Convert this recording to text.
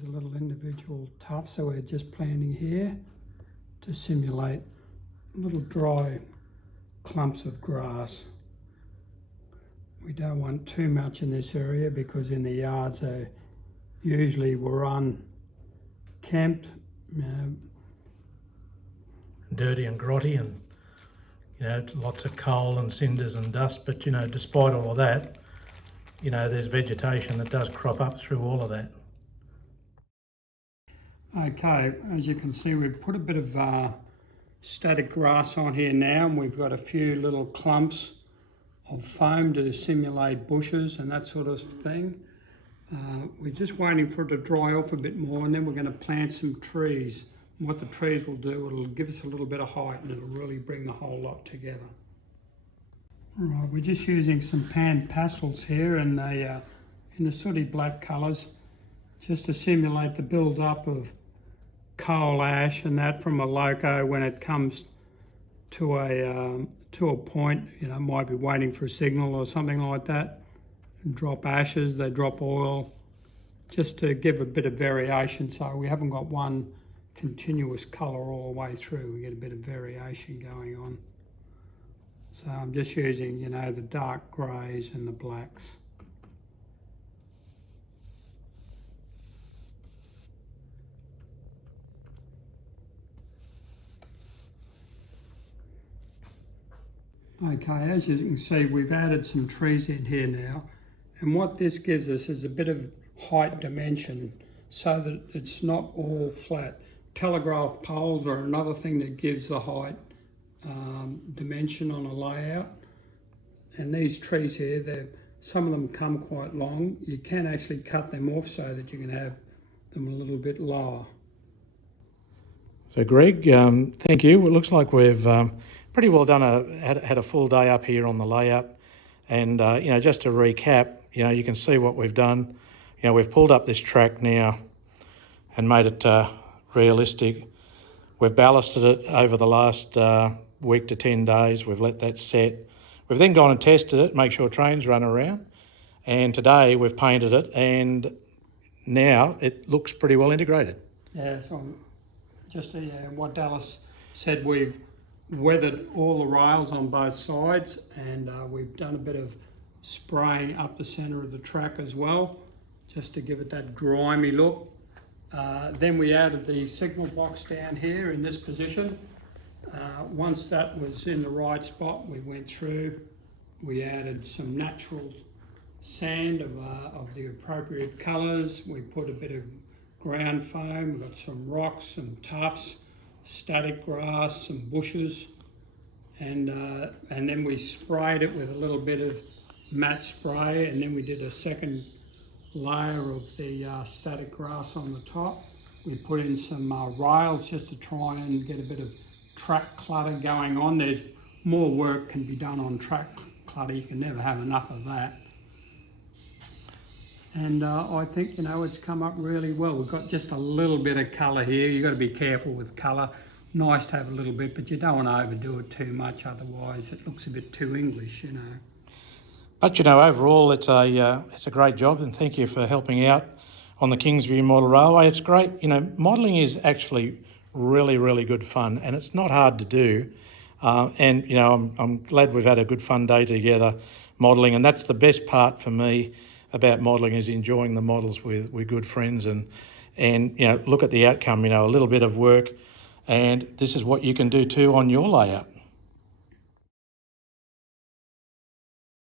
there's a little individual tuft, so we're just planting here to simulate little dry clumps of grass. We don't want too much in this area because in the yards they usually were unkempt, dirty and grotty, and lots of coal and cinders and dust. But despite all of that, there's vegetation that does crop up through all of that. Okay, as you can see, we've put a bit of static grass on here now, and we've got a few little clumps of foam to simulate bushes and that sort of thing. We're just waiting for it to dry off a bit more, and then we're going to plant some trees. And what the trees will do, it'll give us a little bit of height and it'll really bring the whole lot together. Right, we're just using some pan pastels here in the sooty black colours, just to simulate the build-up of coal ash and that from a loco when it comes to a point, might be waiting for a signal or something like that, and drop ashes, they drop oil, just to give a bit of variation. So we haven't got one continuous colour all the way through, we get a bit of variation going on. So I'm just using, the dark greys and the blacks. Okay, as you can see, we've added some trees in here now, and what this gives us is a bit of height dimension so that it's not all flat. Telegraph poles are another thing that gives the height dimension on a layout. And these trees here, some of them come quite long. You can actually cut them off so that you can have them a little bit lower. So Greg, thank you. It looks like we've pretty well had a full day up here on the layout. And just to recap, you can see what we've done. We've pulled up this track now and made it realistic. We've ballasted it over the last week to 10 days. We've let that set. We've then gone and tested it, make sure trains run around. And today we've painted it, and now it looks pretty well integrated. Yeah, so just what Dallas said, we've weathered all the rails on both sides, and we've done a bit of spraying up the centre of the track as well, just to give it that grimy look. Then we added the signal box down here in this position. Once that was in the right spot, we went through, we added some natural sand of the appropriate colours. We put a bit of ground foam, we've got some rocks, some tufts, static grass, some bushes, and then we sprayed it with a little bit of matte spray, and then we did a second layer of the static grass on the top. We put in some rails just to try and get a bit of track clutter going on. There's more work can be done on track clutter, you can never have enough of that. And I think, it's come up really well. We've got just a little bit of colour here. You've got to be careful with colour. Nice to have a little bit, but you don't want to overdo it too much, otherwise it looks a bit too English, But overall it's a great job, and thank you for helping out on the Kingsview Model Railway. It's great. Modelling is actually really, really good fun, and it's not hard to do. I'm glad we've had a good fun day together modelling, and that's the best part for me about modelling, is enjoying the models with good friends and look at the outcome. A little bit of work, and this is what you can do too on your layout.